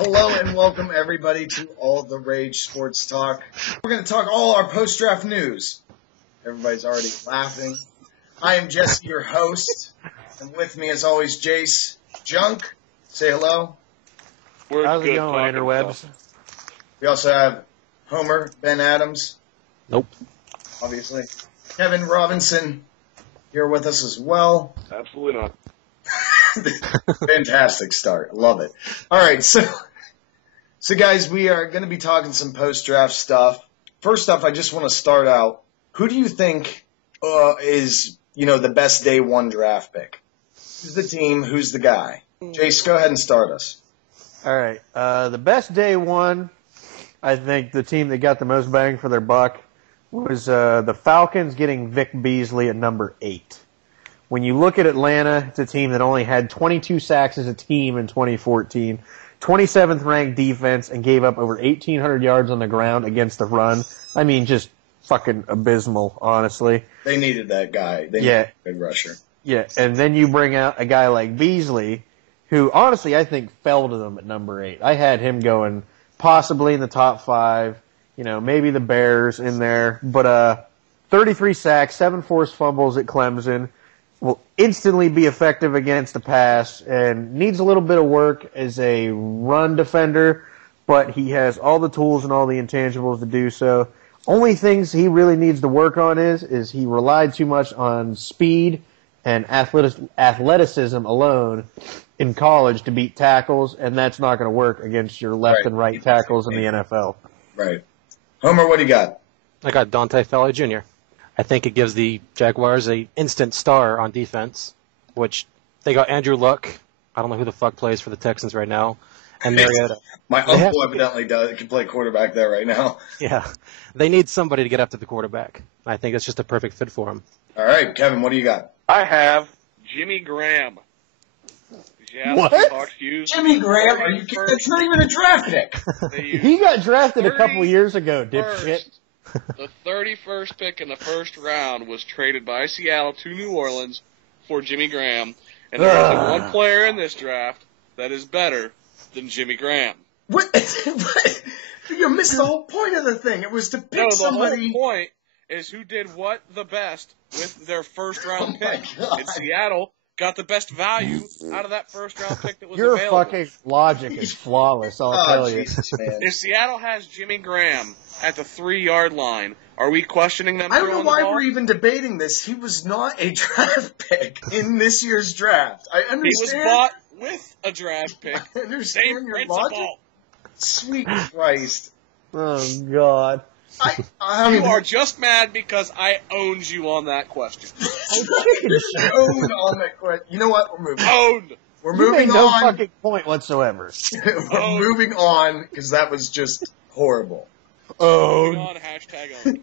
Hello and welcome everybody to All the Rage Sports Talk. We're going to talk all our post-draft news. Everybody's already laughing. I am Jesse, your host, and with me as always, Jace. Junk, say hello. How's it going, interwebs? We also have Homer, Ben Adams. Nope. Obviously. Kevin Robinson here with us as well. Absolutely not. Fantastic start. Love it. All right, so guys, we are going to be talking some post-draft stuff. First off, I just want to start out. Who do you think is, the best day one draft pick? Who's the team? Who's the guy? Jace, go ahead and start us. All right. The best day one, I think the team that got the most bang for their buck was the Falcons getting Vic Beasley at number 8. When you look at Atlanta, it's a team that only had 22 sacks as a team in 2014, 27th ranked defense, and gave up over 1,800 yards on the ground against the run. I mean, just fucking abysmal, honestly. They needed that guy. They needed a good rusher. Yeah, and then you bring out a guy like Beasley, who honestly I think fell to them at number 8. I had him going possibly in the top 5, maybe the Bears in there, but 33 sacks, 7 forced fumbles at Clemson. Will instantly be effective against the pass and needs a little bit of work as a run defender, but he has all the tools and all the intangibles to do so. Only things he really needs to work on is he relied too much on speed and athleticism alone in college to beat tackles, and that's not going to work against your left and right tackles in the NFL. Right. Homer, what do you got? I got Dante Fowler Jr. I think it gives the Jaguars a instant star on defense, which they got Andrew Luck. I don't know who the fuck plays for the Texans right now. And Mariota. My uncle evidently can play quarterback there right now. Yeah. They need somebody to get after the quarterback. I think it's just a perfect fit for him. All right, Kevin, what do you got? I have Jimmy Graham. What? Jimmy Graham? Are you kidding? That's not even a draft pick. He got drafted a couple years ago, dipshit. The 31st pick in the first round was traded by Seattle to New Orleans for Jimmy Graham, and there's only one player in this draft that is better than Jimmy Graham. What? You missed the whole point of the thing. It was to pick somebody. The whole point is who did what the best with their first-round pick. And Seattle got the best value out of that first-round pick that was available. Your fucking logic is flawless, I'll tell you. Jesus, man. If Seattle has Jimmy Graham at the 3-yard line, are we questioning them? I don't know why we're even debating this. He was not a draft pick in this year's draft. I understand. He was bought with a draft pick. I understand Same your principle. logic. Sweet Christ. Oh, God. You are just mad because I owned you on that question. Owned on that question. You know what? We're moving. Owned. We're You moving made no on. fucking point whatsoever. We're moving on because that was just horrible. Moving on, hashtag owned.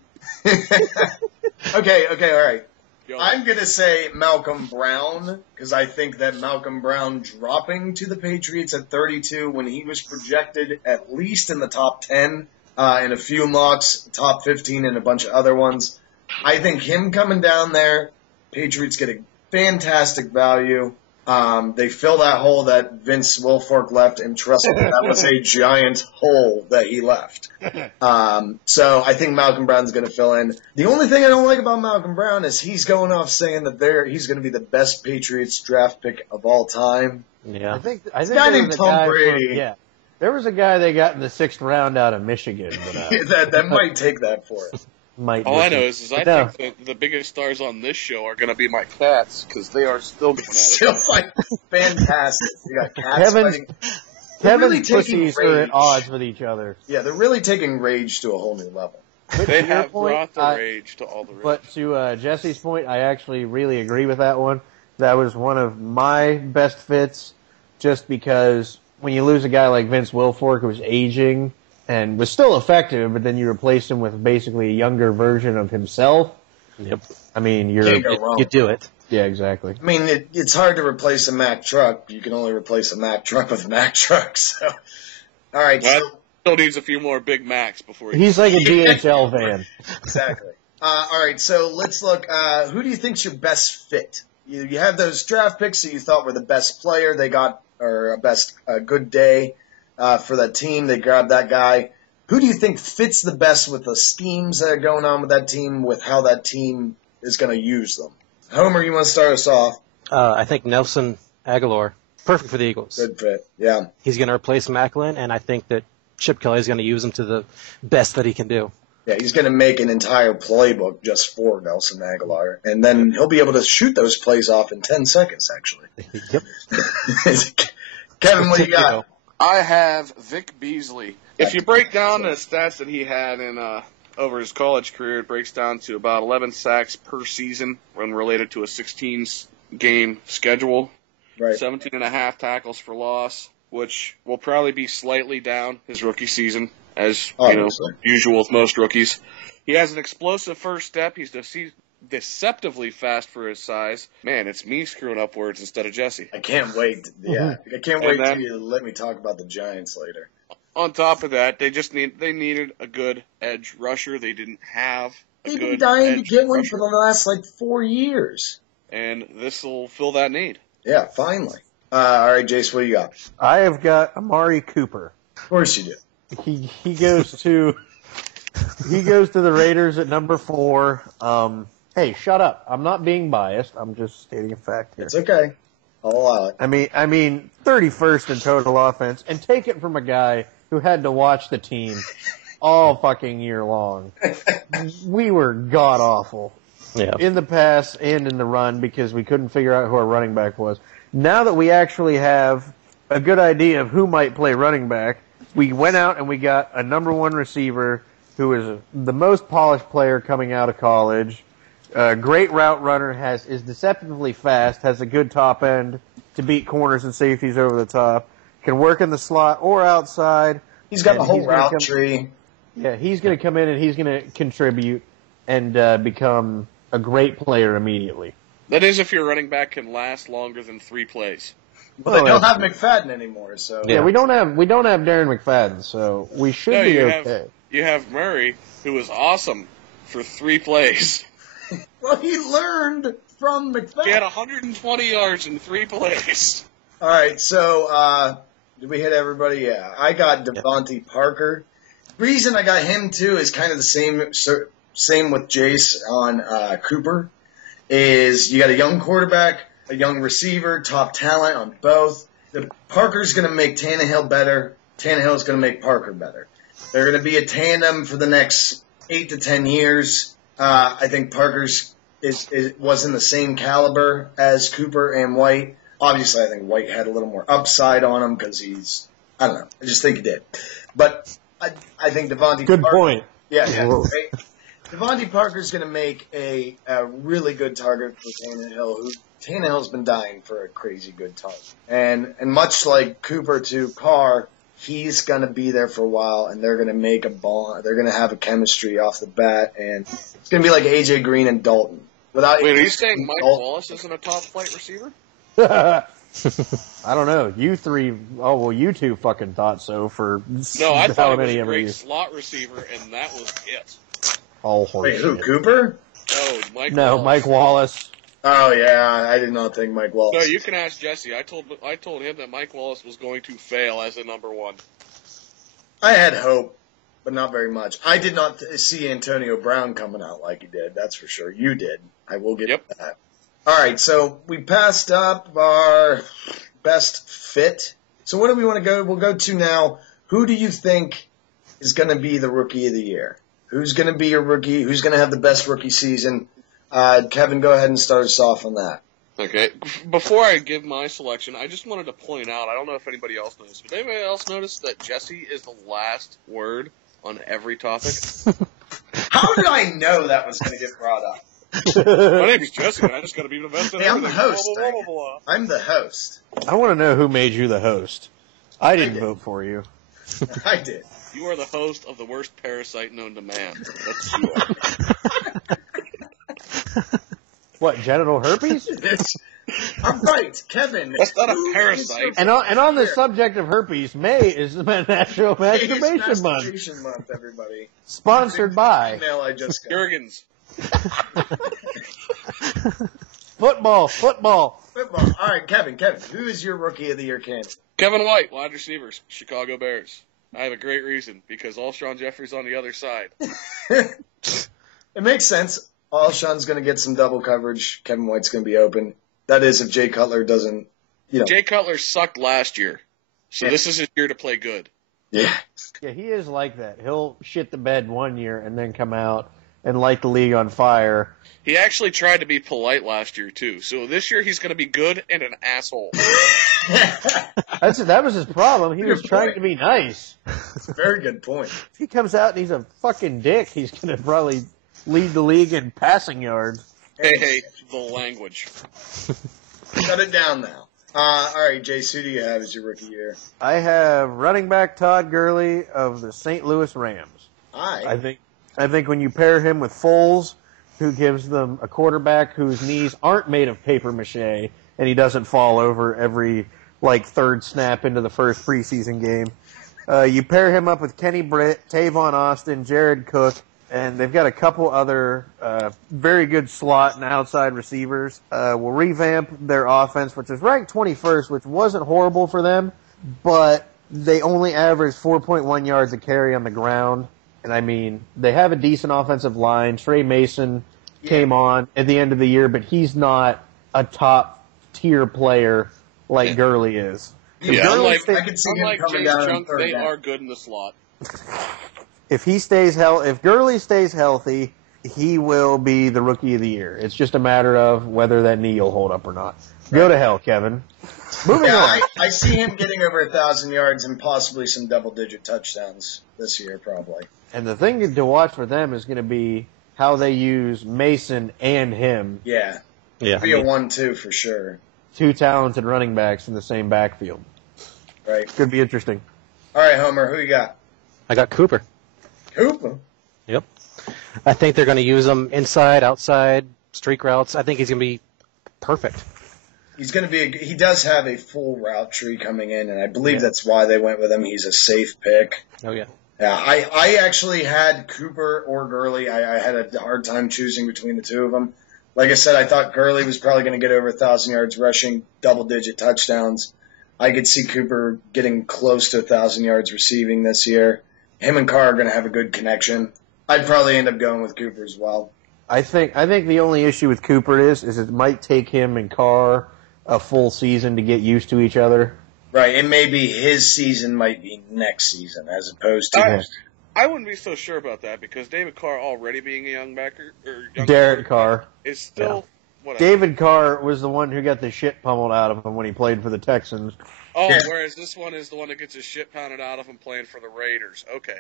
Okay, all right. I'm going to say Malcolm Brown because I think that Malcolm Brown dropping to the Patriots at 32 when he was projected at least in the top 10 in a few mocks, top 15 in a bunch of other ones. I think him coming down there, Patriots get a fantastic value. They fill that hole that Vince Wilfork left, and trust me, that was a giant hole that he left. So I think Malcolm Brown's going to fill in. The only thing I don't like about Malcolm Brown is he's going off saying that he's going to be the best Patriots draft pick of all time. Yeah. I think a guy named Tom Brady. There was a guy they got in the 6th round out of Michigan. But, that might take that for it. All I know is I think that the biggest stars on this show are going to be my cats because they are still going at it. Still fighting. Fantastic. You got cats fighting. Kevin's pussies are at odds with each other. Yeah, they're really taking rage to a whole new level. They have brought the rage to all the rage. But to Jesse's point, I actually really agree with that one. That was one of my best fits just because when you lose a guy like Vince Wilfork who was aging and was still effective, but then you replaced him with basically a younger version of himself. Yep. I mean, you do it. Yeah, exactly. I mean, it's hard to replace a Mack truck. You can only replace a Mack truck with a Mack truck. So, all right. Still needs a few more Big Macs before he's like a DHL van. Exactly. All right. So let's look. Who do you think's your best fit? You have those draft picks that you thought were the best player they got or a good day. for that team. They grabbed that guy. Who do you think fits the best with the schemes that are going on with that team, with how that team is going to use them? Homer, you want to start us off? I think Nelson Aguilar, perfect for the Eagles. Good fit, yeah. He's going to replace Macklin, and I think that Chip Kelly is going to use him to the best that he can do. Yeah, he's going to make an entire playbook just for Nelson Aguilar, and then he'll be able to shoot those plays off in 10 seconds, actually. Yep. Kevin, what do you got? I have Vic Beasley. If you break down the stats that he had in over his college career, it breaks down to about 11 sacks per season when related to a 16-game schedule. Right. 17.5 tackles for loss, which will probably be slightly down his rookie season, as usual with most rookies. He has an explosive first step. He's deceptively fast for his size. Man, it's me screwing up words instead of Jesse. I can't wait. Yeah, I can't wait till you let me talk about the Giants later. On top of that, they needed a good edge rusher. They didn't have a They've good been dying to edge get one rusher. for the last 4 years. And this will fill that need. Yeah, finally. All right, Jace, what do you got? I have got Amari Cooper. Of course you do. He goes to the Raiders at number 4. Hey, shut up. I'm not being biased. I'm just stating a fact here. It's okay. I'll allow it. I mean, 31st in total offense, and take it from a guy who had to watch the team all fucking year long. We were god awful. Yeah. In the pass and in the run because we couldn't figure out who our running back was. Now that we actually have a good idea of who might play running back, we went out and we got a number 1 receiver who is the most polished player coming out of college. Great route runner, is deceptively fast, has a good top end to beat corners and safeties over the top, can work in the slot or outside. He's got a whole route tree. Yeah, he's going to come in and he's going to contribute and become a great player immediately. That is if your running back can last longer than 3 plays. Well, they don't have McFadden anymore, so yeah, we don't have Darren McFadden, so we should be okay. You have Murray, who was awesome for 3 plays. Well, he learned from McFadden. He had 120 yards in 3 plays. All right, so did we hit everybody? Yeah, I got Devontae Parker. Reason I got him too is kind of the same with Jace on Cooper. Is you got a young quarterback, a young receiver, top talent on both. Parker's going to make Tannehill better. Tannehill's going to make Parker better. They're going to be a tandem for the next 8 to 10 years. I think Parker's was in the same caliber as Cooper and White. Obviously, I think White had a little more upside on him because I don't know. I just think he did. But I think Devontae Good Parker. point. Yeah. Right? Devontae Parker's going to make a really good target for Tannehill, who Tannehill's been dying for a crazy good target. And much like Cooper to Carr, he's going to be there for a while, and they're going to make a bond. They're going to have a chemistry off the bat, and it's going to be like A.J. Green and Dalton. Wait, are you saying Mike Wallace isn't a top flight receiver? I don't know. You two fucking thought so for No, I thought he was a great slot receiver, and that was it. All Wait, who, Cooper? Oh, Mike No, Wallace. Mike Wallace. Oh, yeah, I did not think Mike Wallace. No, you can ask Jesse. I told him that Mike Wallace was going to fail as a number 1. I had hope, but not very much. I did not see Antonio Brown coming out like he did, that's for sure. You did. I will get to that. All right, so we passed up our best fit. So what do we want to go? We'll go to now. Who do you think is going to be the rookie of the year? Who's going to be your rookie? Who's going to have the best rookie season? Kevin, go ahead and start us off on that. Okay. Before I give my selection, I just wanted to point out, I don't know if anybody else noticed, but anybody else notice that Jesse is the last word on every topic? How did I know that was going to get brought up? My name is Jesse, and I just got to be the best at Hey, I'm everything. the host. Blah, blah, blah, blah, blah. I'm the host. I want to know who made you the host. I didn't vote for you. I did. You are the host of the worst parasite known to man. That's who you are. What, genital herpes? I'm right, Kevin. That's not a parasite. And on the subject of herpes, May is National Masturbation Month. Masturbation Month, everybody. Sponsored by Email I just got. Jurgens. Football. Football. All right, Kevin, who is your Rookie of the Year candidate? Kevin White, wide receivers, Chicago Bears. I have a great reason, because Alshon Jeffrey's on the other side. It makes sense. Alshon's going to get some double coverage. Kevin White's going to be open. That is if Jay Cutler doesn't, Jay Cutler sucked last year, so this is his year to play good. Yeah. Yeah, he is like that. He'll shit the bed one year and then come out and light the league on fire. He actually tried to be polite last year, too. So this year he's going to be good and an asshole. That was his problem. He was trying to be nice. That's a very good point. If he comes out and he's a fucking dick, he's going to probably lead the league in passing yards. Hey, the language. Shut it down now. All right, Jace, who do you have as your Rookie year? I have running back Todd Gurley of the St. Louis Rams. I think when you pair him with Foles, who gives them a quarterback whose knees aren't made of paper mache, and he doesn't fall over every third snap into the first preseason game. You pair him up with Kenny Britt, Tavon Austin, Jared Cook, and they've got a couple other very good slot and outside receivers. We'll revamp their offense, which is ranked 21st, which wasn't horrible for them, but they only averaged 4.1 yards a carry on the ground. And I mean, they have a decent offensive line. Trey Mason came on at the end of the year, but he's not a top-tier player like Gurley is. Yeah, I could see him coming James down Junk, they down. are good in the slot. If Gurley stays healthy, he will be the Rookie of the Year. It's just a matter of whether that knee will hold up or not. Go to hell, Kevin. Moving on. I see him getting over 1,000 yards and possibly some double-digit touchdowns this year, probably. And the thing to watch for them is going to be how they use Mason and him. Yeah. Yeah. Be a 1-2 for sure. Two talented running backs in the same backfield. Right. Could be interesting. All right, Homer, who you got? I got Cooper. Cooper? Yep. I think they're going to use him inside, outside, streak routes. I think he's going to be perfect. He's going to be. He does have a full route tree coming in, and I believe that's why they went with him. He's a safe pick. Oh, yeah. Yeah, I actually had Cooper or Gurley. I had a hard time choosing between the two of them. Like I said, I thought Gurley was probably going to get over 1,000 yards rushing, double-digit touchdowns. I could see Cooper getting close to 1,000 yards receiving this year. Him and Carr are going to have a good connection. I'd probably end up going with Cooper as well. I think the only issue with Cooper is it might take him and Carr a full season to get used to each other. Right, and maybe his season might be next season as opposed to I wouldn't be so sure about that because David Carr already being a young backer Derek Carr is still whatever. David Carr was the one who got the shit pummeled out of him when he played for the Texans. Oh, whereas this one is the one that gets his shit pounded out of him playing for the Raiders. Okay.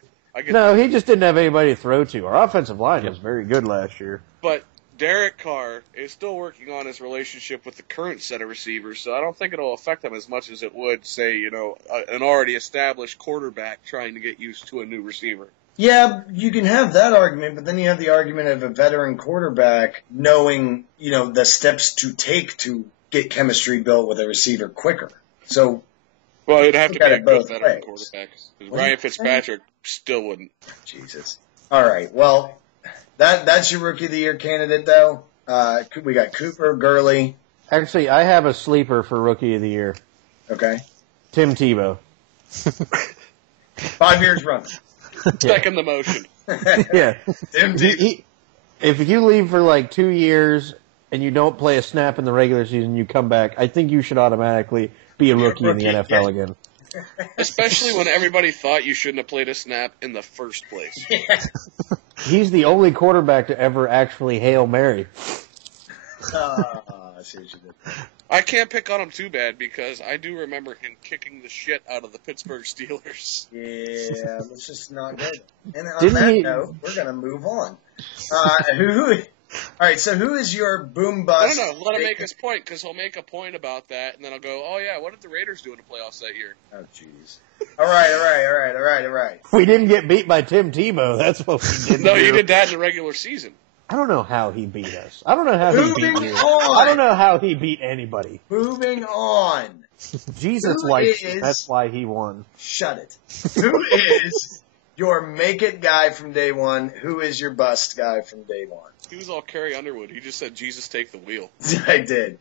No, he just didn't have anybody to throw to. Our offensive line was very good last year. But Derek Carr is still working on his relationship with the current set of receivers, so I don't think it'll affect him as much as it would, say, an already established quarterback trying to get used to a new receiver. Yeah, you can have that argument, but then you have the argument of a veteran quarterback knowing, the steps to take to get chemistry built with a receiver quicker. So, well, it'd have to be a good veteran ways. Quarterback. Because Ryan Fitzpatrick still wouldn't. Jesus. All right. Well, that's your Rookie of the Year candidate, though. We got Cooper, Gurley. Actually, I have a sleeper for Rookie of the Year. Okay. Tim Tebow. 5 years running. Second the motion. Yeah. Tim Tebow. If you leave for 2 years and you don't play a snap in the regular season, you come back, I think you should automatically be a rookie in the NFL again. Especially when everybody thought you shouldn't have played a snap in the first place. Yeah. He's the only quarterback to ever actually Hail Mary. I see what you did. I can't pick on him too bad because I do remember him kicking the shit out of the Pittsburgh Steelers. Yeah, that's just not good. And on that note, we're going to move on. All right, so who is your boom bust? I don't know. Let him make his point because he'll make a point about that, and then I'll go, oh, yeah, what did the Raiders do in the playoffs that year? Oh, jeez. All right. We didn't get beat by Tim Tebow. That's what we did. No, you did that in the regular season. I don't know how he beat us. I don't know how he beat you. On. I don't know how he beat anybody. Moving on. Jesus likes it. That's why he won. Shut it. Who is your make it guy from day one. Who is your bust guy from day one? He was all Carrie Underwood. He just said, Jesus, take the wheel. I did.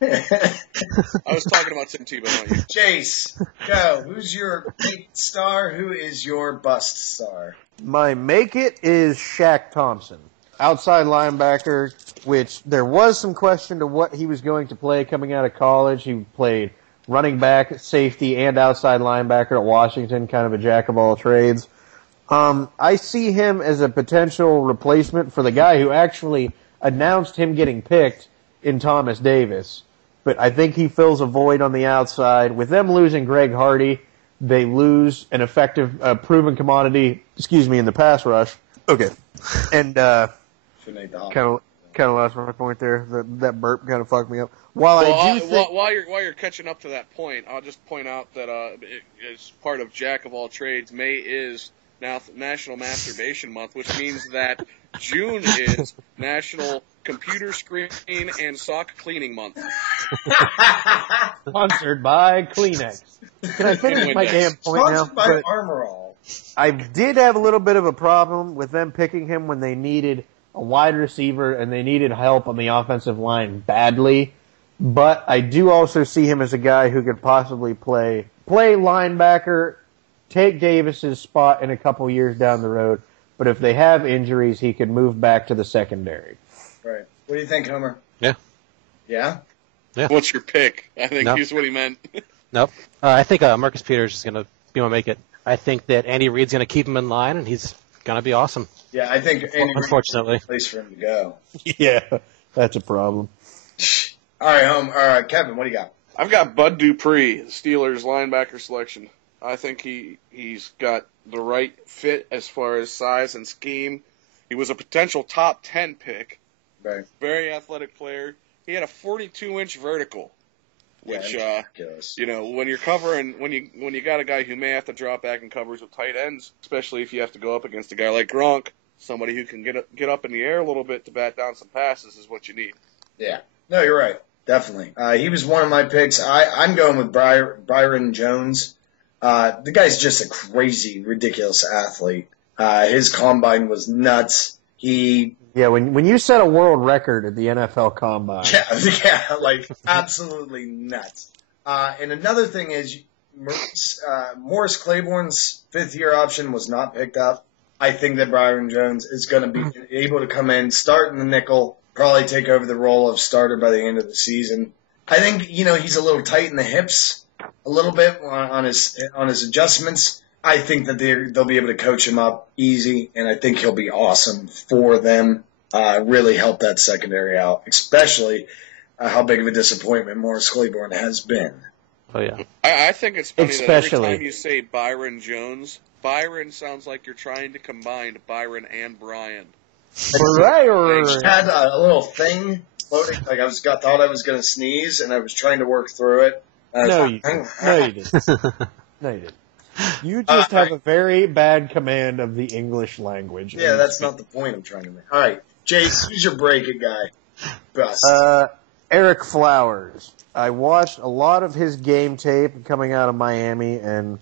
I was talking about Tim Tebow, not you. Jace, go. Who's your make star? Who is your bust star? My make it is Shaq Thompson. Outside linebacker, which there was some question to what he was going to play coming out of college. He played running back, safety, and outside linebacker at Washington, kind of a jack of all trades. I see him as a potential replacement for the guy who actually announced him getting picked in Thomas Davis. But I think he fills a void on the outside. With them losing Greg Hardy, they lose an effective, proven commodity, in the pass rush. Okay. And, kind of lost my point there. That burp kind of fucked me up. While you're catching up to that point, I'll just point out that as part of Jack of all trades, May is now National Masturbation Month, which means that June is National Computer Screen and Sock Cleaning Month. Sponsored by Kleenex. Can I finish my damn point now? Sponsored by Armor All. I did have a little bit of a problem with them picking him when they needed a wide receiver and they needed help on the offensive line badly. But I do also see him as a guy who could possibly play linebacker, take Davis's spot in a couple years down the road. But if they have injuries, he could move back to the secondary. Right. What do you think, Homer? Yeah. Yeah? Yeah. What's your pick? I think here's what he meant. Nope. I think Marcus Peters is going to be able to make it. I think that Andy Reid's going to keep him in line, and he's going to be awesome. Yeah, I think Andy unfortunately, Reid's a place for him to go. Yeah, that's a problem. All right, Kevin, what do you got? I've got Bud Dupree, the Steelers linebacker selection. I think he's got the right fit as far as size and scheme. He was a potential top 10 pick. Right. Very athletic player. He had a 42-inch vertical, which when you're covering, when you got a guy who may have to drop back in coverage with tight ends, especially if you have to go up against a guy like Gronk, somebody who can get up in the air a little bit to bat down some passes is what you need. Yeah. No, you're right. Definitely. He was one of my picks. I'm going with Byron Jones. The guy's just a crazy, ridiculous athlete. His combine was nuts. When you set a world record at the NFL Combine. Yeah, like absolutely nuts. And another thing is, Morris Claiborne's fifth-year option was not picked up. I think that Byron Jones is going to be able to come in, start in the nickel, probably take over the role of starter by the end of the season. I think, he's a little tight in the hips, a little bit on his adjustments. I think that they'll be able to coach him up easy, and I think he'll be awesome for them. Really help that secondary out, especially how big of a disappointment Morris Claiborne has been. Oh, yeah. I think it's funny that every time you say Byron Jones, Byron sounds like you're trying to combine Byron and Brian. I had a little thing floating, like thought I was going to sneeze, and I was trying to work through it. No, you didn't. No, you didn't. You just have a very bad command of the English language. Yeah, that's not the point I'm trying to make. All right, Jace, who's your break it guy? Best. Eric Flowers. I watched a lot of his game tape coming out of Miami, and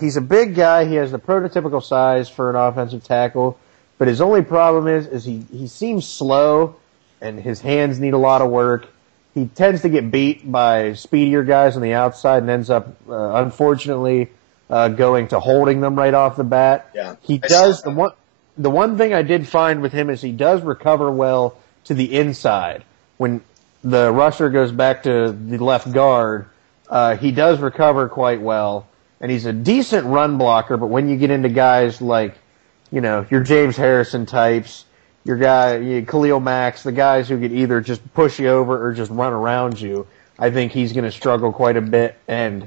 he's a big guy. He has the prototypical size for an offensive tackle, but his only problem is he seems slow, and his hands need a lot of work. He tends to get beat by speedier guys on the outside and ends up, unfortunately, going to holding them right off the bat. Yeah, he does. The one thing I did find with him is he does recover well to the inside. When the rusher goes back to the left guard, he does recover quite well, and he's a decent run blocker. But when you get into guys like, your James Harrison types, your guy Khalil Max, the guys who could either just push you over or just run around you, I think he's going to struggle quite a bit. And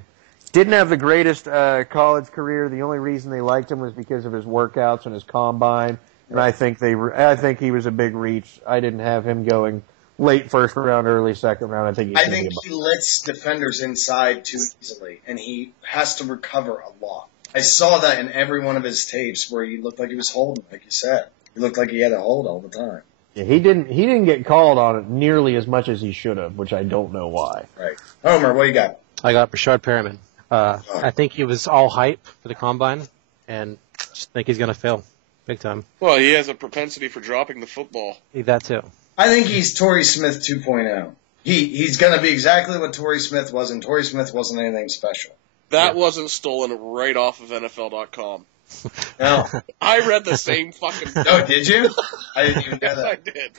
didn't have the greatest college career. The only reason they liked him was because of his workouts and his combine. And I think he was a big reach. I didn't have him going late first round, early second round. I think he lets defenders inside too easily, and he has to recover a lot. I saw that in every one of his tapes where he looked like he was holding, like you said. He looked like he had a hold all the time. Yeah, he didn't get called on it nearly as much as he should have, which I don't know why. Right. Homer, what do you got? I got Rashard Perriman. I think he was all hype for the Combine. and just think he's going to fail big time. Well, he has a propensity for dropping the football. That too. I think he's Torrey Smith 2.0. He's going to be exactly what Torrey Smith was, and Torrey Smith wasn't anything special. That wasn't stolen right off of NFL.com. No. I read the same fucking thing. Oh, did you? I didn't even know that. I did.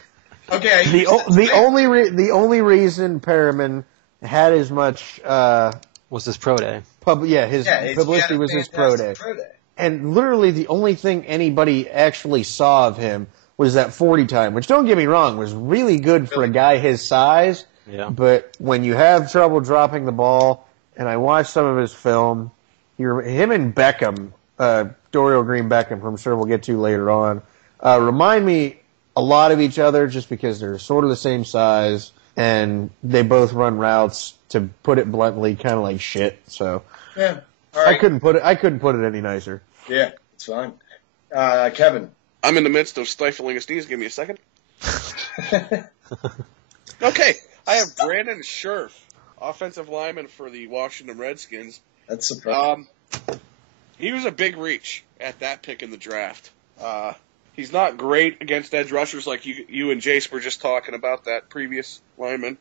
Okay. The only reason Perriman had as much was his pro day. His publicity was his pro day. And literally the only thing anybody actually saw of him was that 40 time, which, don't get me wrong, was really good for a guy his size. Yeah. But when you have trouble dropping the ball, and I watched some of his film, him and Beckham, Dorial Green Beckham, who I'm sure we'll get to later on, remind me a lot of each other just because they're sort of the same size, and they both run routes, to put it bluntly, kind of like shit. So yeah, all right. I couldn't put it any nicer. Yeah, it's fine. Kevin. I'm in the midst of stifling a sneeze. Give me a second. Okay, I have Brandon Scherf, offensive lineman for the Washington Redskins. That's surprising. He was a big reach at that pick in the draft. He's not great against edge rushers like you and Jace were just talking about, that previous lineman.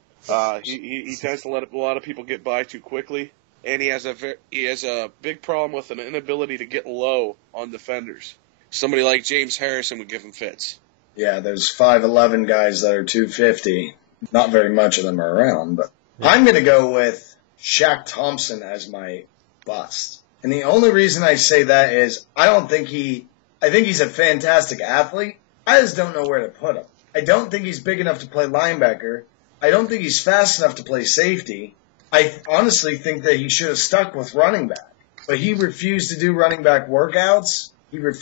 He tends to let a lot of people get by too quickly, and he has a big problem with an inability to get low on defenders. Somebody like James Harrison would give him fits. Yeah, there's 5'11" guys that are 250. Not very much of them are around, but I'm going to go with Shaq Thompson as my bust. And the only reason I say that is I think he's a fantastic athlete. I just don't know where to put him. I don't think he's big enough to play linebacker. I don't think he's fast enough to play safety. I honestly think that he should have stuck with running back. But he refused to do running back workouts. He wanted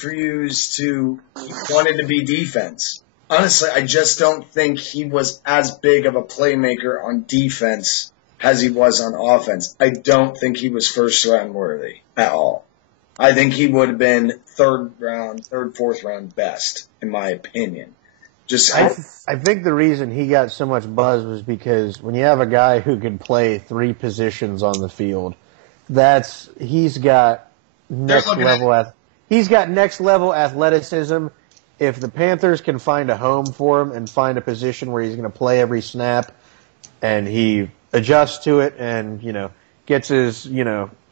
to be defense. Honestly, I just don't think he was as big of a playmaker on defense as he was on offense. I don't think he was first round worthy at all. I think he would have been third, fourth round best, in my opinion. I think the reason he got so much buzz was because when you have a guy who can play 3 positions on the field, he's got next level athleticism. If the Panthers can find a home for him and find a position where he's going to play every snap, and he adjusts to it and, gets his,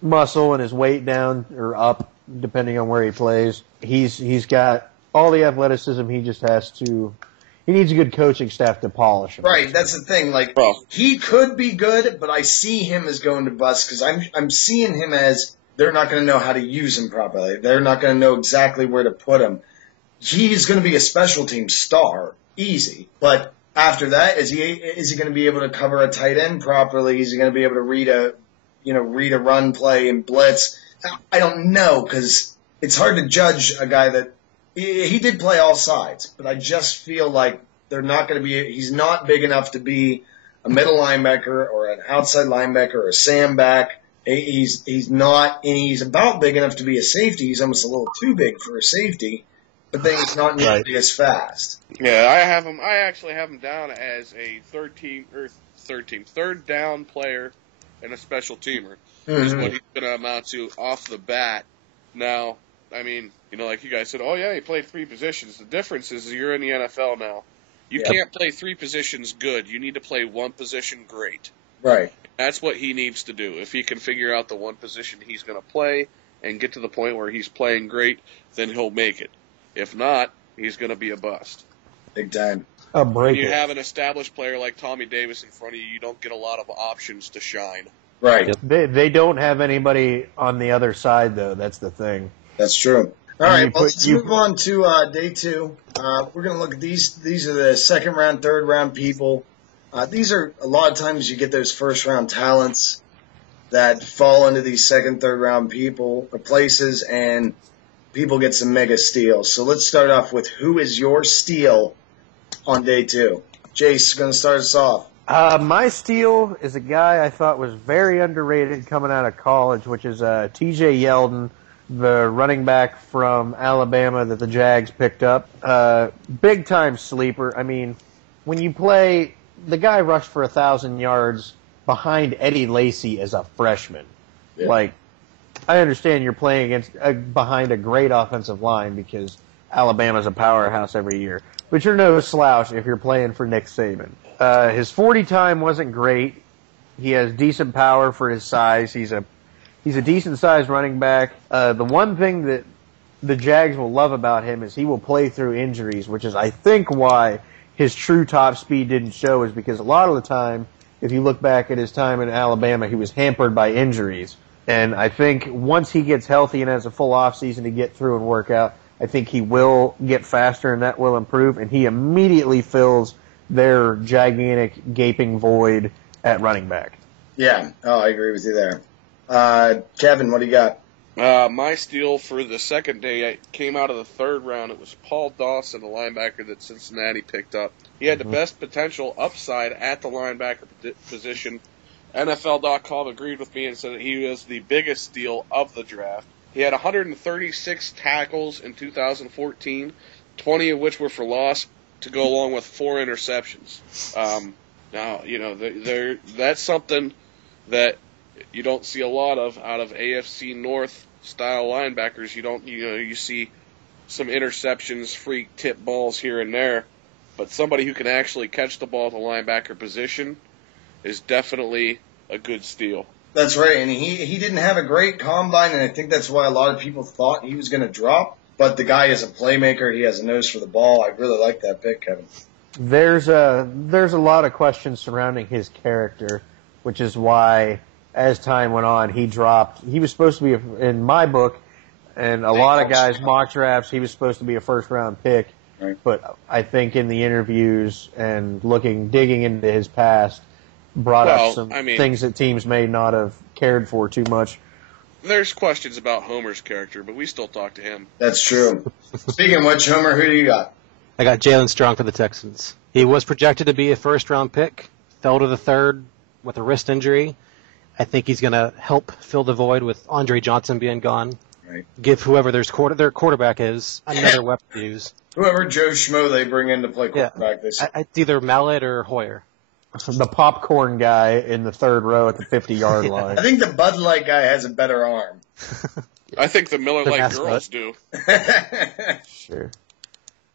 muscle and his weight down or up, depending on where he plays, he's got all the athleticism. He just he needs a good coaching staff to polish him. Right, that's the thing. He could be good, but I see him as going to bust because I'm seeing him as they're not going to know how to use him properly. They're not going to know exactly where to put him. He's going to be a special team star, easy. But after that, is he going to be able to cover a tight end properly? Is he going to be able to read a run play and blitz? I don't know, because it's hard to judge a guy that he did play all sides, but I just feel like he's not big enough to be a middle linebacker or an outside linebacker or a Sam back. He's not, and he's about big enough to be a safety. He's almost a little too big for a safety, but then he's not nearly as fast. Yeah, I actually have him down as a third down player and a special teamer. Mm-hmm. Is what he's going to amount to off the bat. Now, I mean, like you guys said, oh yeah, he played 3 positions. The difference is you're in the NFL now. You can't play 3 positions good. You need to play 1 position great. Right. That's what he needs to do. If he can figure out the 1 position he's going to play and get to the point where he's playing great, then he'll make it. If not, he's going to be a bust. Big time. When you have an established player like Tommy Davis in front of you, you don't get a lot of options to shine. Right. They don't have anybody on the other side, though. That's the thing. That's true. All right, let's move on to day 2. We're going to look at these. These are the second round, third round people. These are a lot of times you get those first round talents that fall into these second, third round places, and people get some mega steals. So let's start off with who is your steal on day 2. Jace, going to start us off. My steal is a guy I thought was very underrated coming out of college, which is T.J. Yeldon, the running back from Alabama that the Jags picked up. Big time sleeper. I mean, when you play, the guy rushed for 1,000 yards behind Eddie Lacy as a freshman. Yeah. I understand you're playing against behind a great offensive line because Alabama's a powerhouse every year. But you're no slouch if you're playing for Nick Saban. His 40 time wasn't great. He has decent power for his size. He's a decent sized running back. The one thing that the Jags will love about him is he will play through injuries, which is, I think, why his true top speed didn't show, is because a lot of the time, if you look back at his time in Alabama, he was hampered by injuries. And I think once he gets healthy and has a full off season to get through and work out, I think he will get faster and that will improve, and he immediately fills their gigantic gaping void at running back. Yeah, I agree with you there. Kevin, what do you got? My steal for the second day came out of the third round. It was Paul Dawson, the linebacker that Cincinnati picked up. He had the best potential upside at the linebacker position. NFL.com agreed with me and said that he was the biggest steal of the draft. He had 136 tackles in 2014, 20 of which were for loss, to go along with 4 interceptions. Now, that's something that you don't see a lot of out of AFC North style linebackers. You see some interceptions, freak tip balls here and there, but somebody who can actually catch the ball at the linebacker position is definitely a good steal. That's right, and he didn't have a great combine, and I think that's why a lot of people thought he was going to drop. But the guy is a playmaker. He has a nose for the ball. I really like that pick, Kevin. There's a lot of questions surrounding his character, which is why, as time went on, he dropped. He was supposed to be, in my book, and a lot of guys' mock drafts, he was supposed to be a first-round pick. Right. But I think in the interviews and digging into his past, brought up some things that teams may not have cared for too much. There's questions about Homer's character, but we still talk to him. That's true. Speaking of which, Homer, who do you got? I got Jalen Strong for the Texans. He was projected to be a first-round pick, fell to the third with a wrist injury. I think he's going to help fill the void with Andre Johnson being gone. Right. Give whoever their quarterback is another weapon to use. Whoever Joe Schmo they bring in to play quarterback this year. It's either Mallet or Hoyer. The popcorn guy in the third row at the 50-yard line. I think the Bud Light guy has a better arm. I think the Miller Lite girls do. Sure.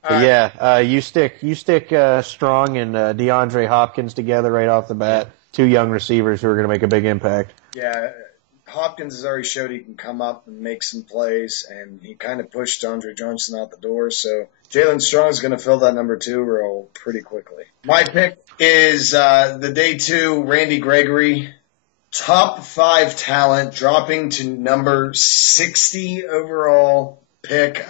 You stick Strong and DeAndre Hopkins together right off the bat. 2 young receivers who are going to make a big impact. Yeah, Hopkins has already showed he can come up and make some plays, and he kind of pushed Andre Johnson out the door. So Jalen Strong is going to fill that number 2 role pretty quickly. My pick is the day 2, Randy Gregory, top 5 talent, dropping to number 60 overall pick.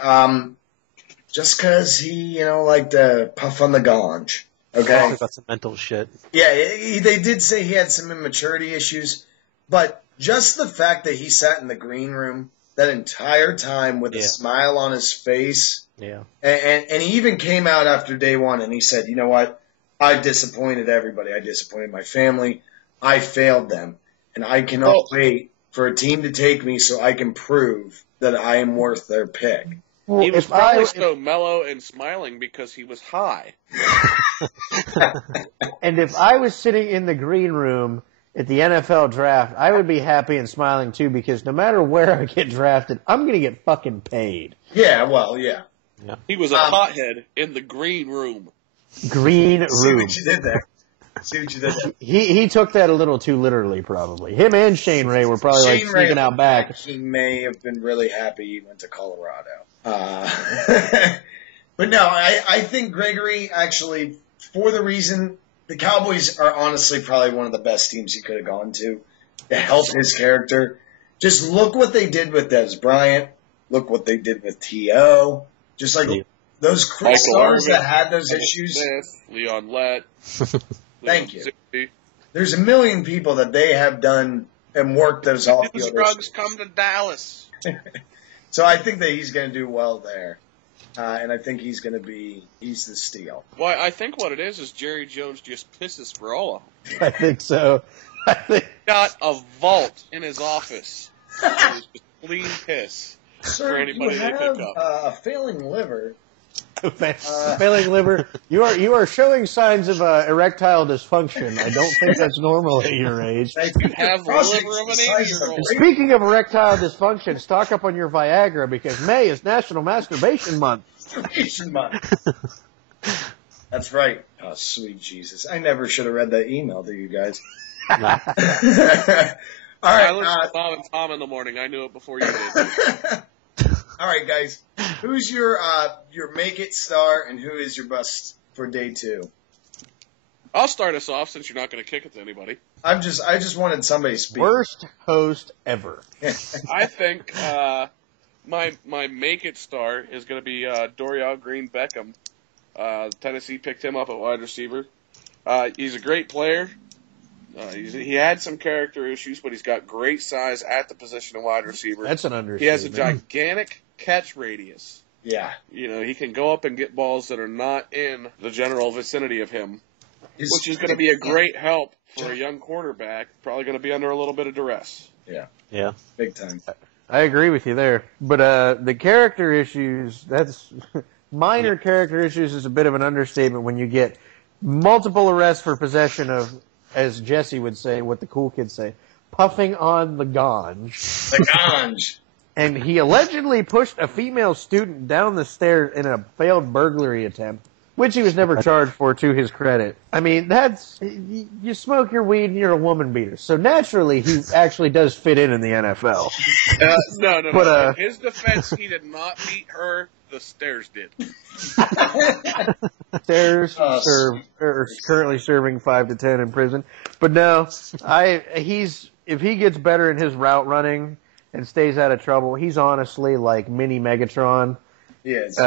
Just because he, liked to puff on the ganj. Okay. About some mental shit. Yeah, they did say he had some immaturity issues, but just the fact that he sat in the green room that entire time with a smile on his face. Yeah. And he even came out after day 1 and he said, you know what? I disappointed everybody. I disappointed my family. I failed them. And I cannot wait for a team to take me so I can prove that I am worth their pick. Well, he was probably so mellow and smiling because he was high. And if I was sitting in the green room at the NFL draft, I would be happy and smiling too, because no matter where I get drafted, I'm going to get fucking paid. Yeah, well, yeah. He was a hothead in the green room. Green room. See what you did there. He took that a little too literally, probably. Him and Shane Ray were probably sneaking out back. He may have been really happy he went to Colorado. But no, I think Gregory actually, for the reason, the Cowboys are honestly probably one of the best teams he could have gone to help his character. Just look what they did with Dez Bryant. Look what they did with T.O. Just like those stars that had those issues. Smith, Leon Lett. Thank you. There's a million people that they have done and worked those off-field drugs come to Dallas. So I think that he's going to do well there. And I think he's the steal. Well, I think what it is Jerry Jones just pisses for all of them. I think so. Got a vault in his office. It's just clean piss Sir, for anybody you they have pick up. a failing liver. Failing liver. You are showing signs of erectile dysfunction. I don't think that's normal at your age. You have the liver of an 80-year-old. Speaking of erectile dysfunction, stock up on your Viagra because May is National Masturbation Month. Masturbation Month. That's right. Oh, sweet Jesus. I never should have read that email to you guys. All right. I listened to Bob and Tom in the morning. I knew it before you did. All right, guys. Who's your make it star and who is your bust for day 2? I'll start us off since you're not going to kick it to anybody. I just wanted somebody to speak. Worst host ever. I think my make it star is going to be Dorial Green Beckham. Tennessee picked him up at wide receiver. He's a great player. He had some character issues, but he's got great size at the position of wide receiver. That's an understatement. He has a gigantic catch radius. Yeah. He can go up and get balls that are not in the general vicinity of him, which is going to be a great help for a young quarterback, probably going to be under a little bit of duress. Yeah. Big time. I agree with you there. But the character issues, that's minor character issues is a bit of an understatement when you get multiple arrests for possession of, as Jesse would say, what the cool kids say, puffing on the ganj. The ganj. And he allegedly pushed a female student down the stairs in a failed burglary attempt, which he was never charged for, to his credit. I mean, you smoke your weed and you're a woman beater. So naturally, he actually does fit in the NFL. No. In his defense, he did not beat her. The stairs did. Stairs are currently serving 5 to 10 in prison. But no, if he gets better in his route running and stays out of trouble, he's honestly like mini Megatron. Yes.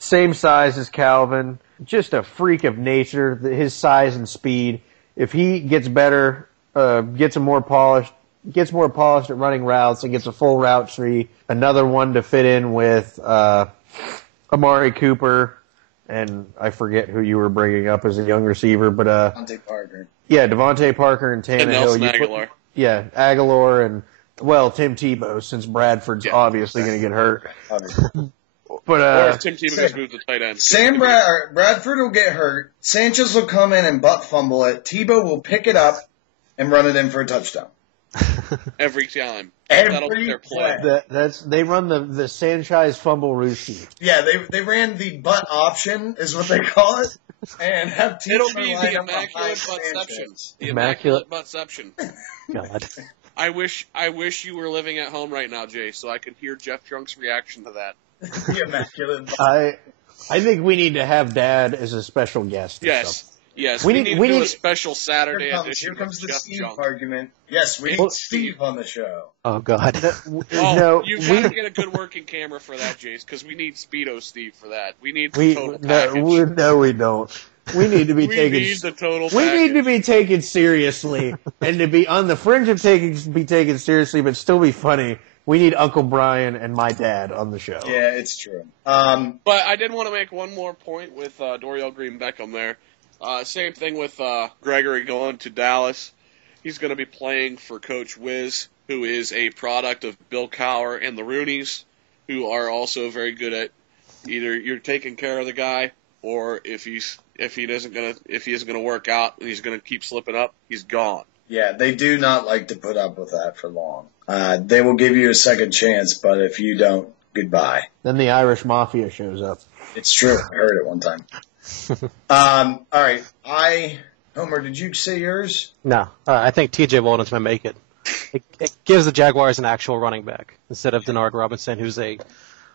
Same size as Calvin. Just a freak of nature, his size and speed. If he gets better, gets more polished at running routes and gets a full route tree, another one to fit in with Amari Cooper, and I forget who you were bringing up as a young receiver, but Devontae Parker. Yeah, Devontae Parker and Tannehill. And Nelson Aguilar. Aguilar and, well, Tim Tebow, since Bradford's obviously going to get hurt. But or Tim Tebow just moved to tight end. Bradford will get hurt. Sanchez will come in and butt fumble it. Tebow will pick it up and run it in for a touchdown. Every time. That'll be their play. They run the Sanchez fumble routine. Yeah, they ran the butt option, is what they call it. And have It'll be the immaculate buttception. The immaculate buttception. God. I wish you were living at home right now, Jace, so I could hear Jeff Drunk's reaction to that. The immaculate. I think we need to have Dad as a special guest. Yes. We need to do a special Saturday edition. Here comes the Jeff Steve Junk. argument. Yes, we need Steve on the show. Oh, God. You've got to get a good working camera for that, Jace, because we need Speedo Steve for that. We need the total package. No, we don't. We need to be the total We package. need to be taken seriously, and to be on the fringe of be taken seriously, but still be funny. We need Uncle Brian and my dad on the show. Yeah, it's true. But I did want to make one more point with Dorial Green Beckham there. Same thing with Gregory going to Dallas. He's going to be playing for Coach Wiz, who is a product of Bill Cowher and the Rooneys, who are also very good at either you're taking care of the guy, or if he isn't gonna work out and he's gonna keep slipping up, he's gone. Yeah, they do not like to put up with that for long. They will give you a second chance, but if you don't, goodbye. Then the Irish Mafia shows up. It's true. I heard it one time. All right. Homer, did you say yours? No. I think T.J. Walden's going to make it. It gives the Jaguars an actual running back instead of Denard Robinson, who's a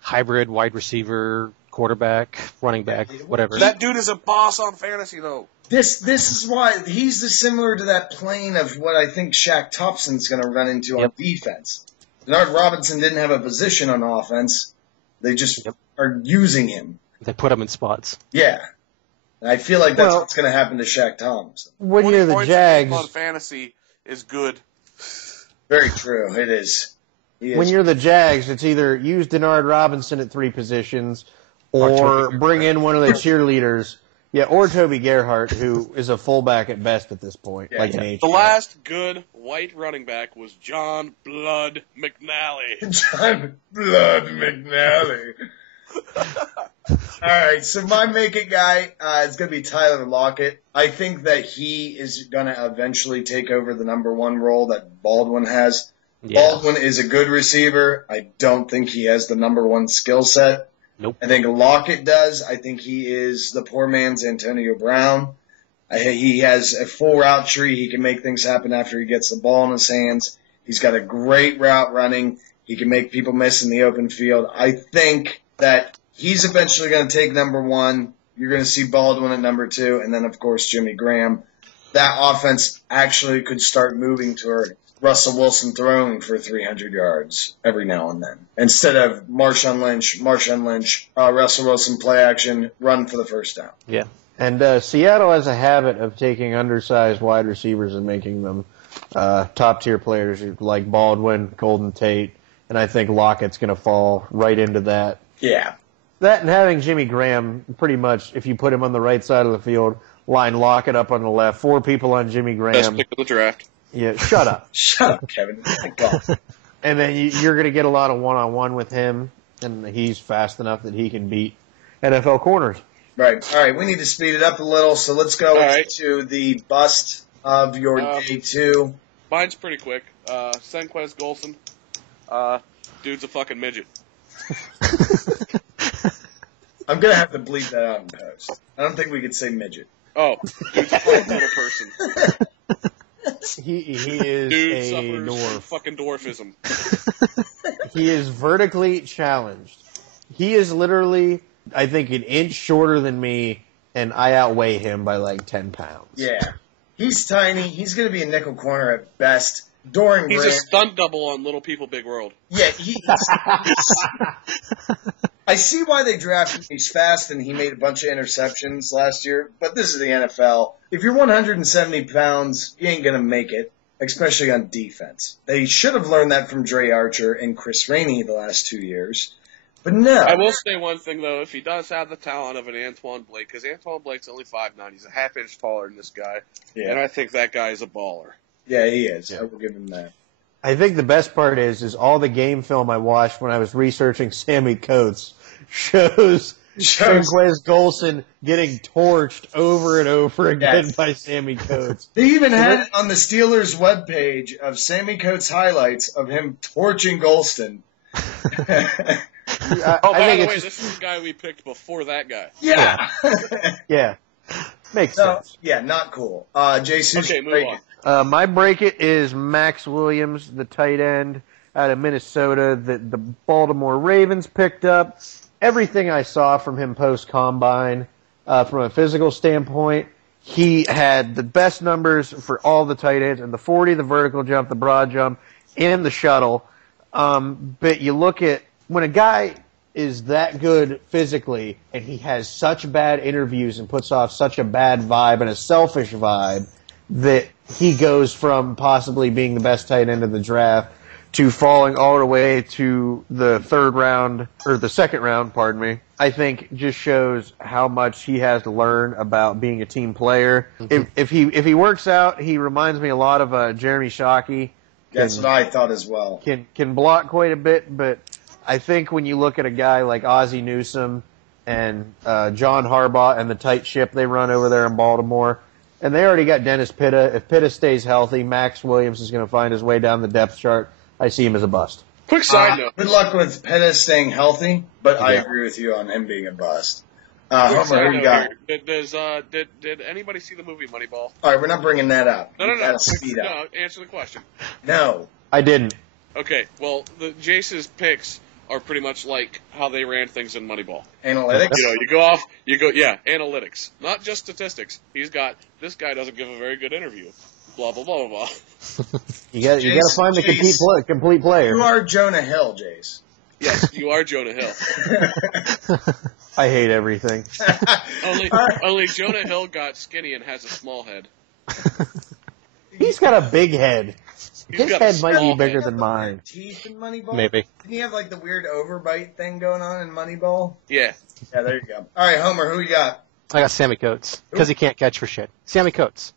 hybrid wide receiver, quarterback, running back, whatever. That dude is a boss on fantasy, though. This is why he's similar to that plane of what I think Shaq Thompson's going to run into on defense. Denard Robinson didn't have a position on offense. They just are using him. They put him in spots. Yeah. And I feel like that's what's going to happen to Shaq Thompson. When you're the Jags, on fantasy is good. Very true. It is. When you're the Jags, it's either use Denard Robinson at 3 positions or bring in one of the cheerleaders. Yeah, or Toby Gerhart, who is a fullback at best at this point. Yeah, an the last good white running back was John Blood McNally. John Blood McNally. All right, so my make it guy is going to be Tyler Lockett. I think that he is going to eventually take over the number one role that Baldwin has. Yeah. Baldwin is a good receiver. I don't think he has the number one skill set. Nope. I think Lockett does. I think he is the poor man's Antonio Brown. He has a full route tree. He can make things happen after he gets the ball in his hands. He's got a great route running. He can make people miss in the open field. I think that he's eventually going to take number one. You're going to see Baldwin at number two, and then, of course, Jimmy Graham. That offense actually could start moving toward Russell Wilson throwing for 300 yards every now and then. Instead of Marshawn Lynch, Russell Wilson play action, run for the first down. Yeah. And Seattle has a habit of taking undersized wide receivers and making them top-tier players like Baldwin, Golden Tate, and I think Lockett's going to fall right into that. Yeah. That and having Jimmy Graham, pretty much, if you put him on the right side of the field, line Lockett up on the left, 4 people on Jimmy Graham. Best pick of the draft. Yeah, shut up. Shut up, Kevin. Oh my God. And then you're going to get a lot of one-on-one with him, and he's fast enough that he can beat NFL corners. Right. All right, we need to speed it up a little, so let's go to the bust of your day two. Mine's pretty quick. Senquez Golson. Dude's a fucking midget. I'm going to have to bleep that out in post. I don't think we could say midget. Oh, dude's a fucking little person. He is Dude a suffers dwarf. from fucking dwarfism. He is vertically challenged. He is literally, I think, an inch shorter than me, and I outweigh him by like 10 pounds. Yeah. He's tiny. He's going to be a nickel corner at best. He's a stunt double on Little People, Big World. Yeah, I see why they drafted him. He's fast, and he made a bunch of interceptions last year. But this is the NFL. If you're 170 pounds, you ain't going to make it, especially on defense. They should have learned that from Dre Archer and Chris Rainey the last 2 years. But no. I will say one thing, though. If he does have the talent of an Antoine Blake, because Antoine Blake's only 5'9", he's a half inch taller than this guy. Yeah. And I think that guy is a baller. Yeah, he is. Yeah. I will give him that. I think the best part is all the game film I watched when I was researching Sammy Coates shows Senquez Golson getting torched over and over again by Sammy Coates. They even had it on the Steelers webpage of Sammy Coates highlights of him torching Golston. By the way, this is the guy we picked before that guy. Yeah. Yeah. Makes sense. Yeah, not cool. Jace, okay, move on. My break it is Max Williams, the tight end out of Minnesota that the Baltimore Ravens picked up. Everything I saw from him post-combine, from a physical standpoint, he had the best numbers for all the tight ends, and the 40, the vertical jump, the broad jump, and the shuttle. But you look at when a guy is that good physically, and he has such bad interviews and puts off such a bad vibe and a selfish vibe, that he goes from possibly being the best tight end of the draft to falling all the way to the second round, pardon me, I think just shows how much he has to learn about being a team player. Mm-hmm. If he works out, he reminds me a lot of Jeremy Shockey. That's what I thought as well. Can block quite a bit, but I think when you look at a guy like Ozzie Newsome and John Harbaugh and the tight ship they run over there in Baltimore, and they already got Dennis Pitta. If Pitta stays healthy, Max Williams is going to find his way down the depth chart. I see him as a bust. Quick side note. Good luck with Pitta staying healthy, but I agree with you on him being a bust. Homer, who you got? Did anybody see the movie Moneyball? All right, we're not bringing that up. No. Speed up. No, answer the question. No. I didn't. Okay, well, Jace's picks are pretty much like how they ran things in Moneyball. Analytics? Analytics. Not just statistics. This guy doesn't give a very good interview. Blah, blah, blah, blah, blah. You got to find the complete player. You are Jonah Hill, Jace. Yes, you are Jonah Hill. I hate everything. Only Jonah Hill got skinny and has a small head. He's got a big head. His head might be bigger than mine. Teeth in Moneyball? Maybe. Didn't he have like the weird overbite thing going on in Moneyball? Yeah. Yeah, there you go. All right, Homer, who you got? I got Sammy Coates because he can't catch for shit. Sammy Coates.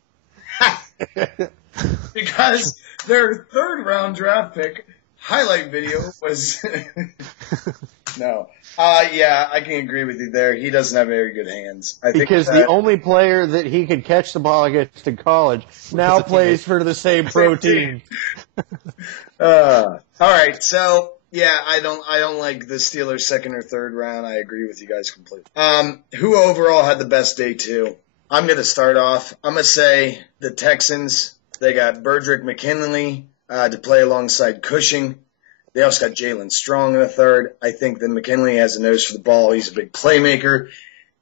Because their third round draft pick highlight video was No. Yeah, I can agree with you there. He doesn't have very good hands. Because the only player that he could catch the ball against in college now plays for the same pro team. All right, so yeah, I don't like the Steelers' second or third round. I agree with you guys completely. Who overall had the best day two? I'm gonna start off. I'm gonna say the Texans. They got Burdrick McKinley to play alongside Cushing. They also got Jalen Strong in the third. I think that McKinley has a nose for the ball. He's a big playmaker.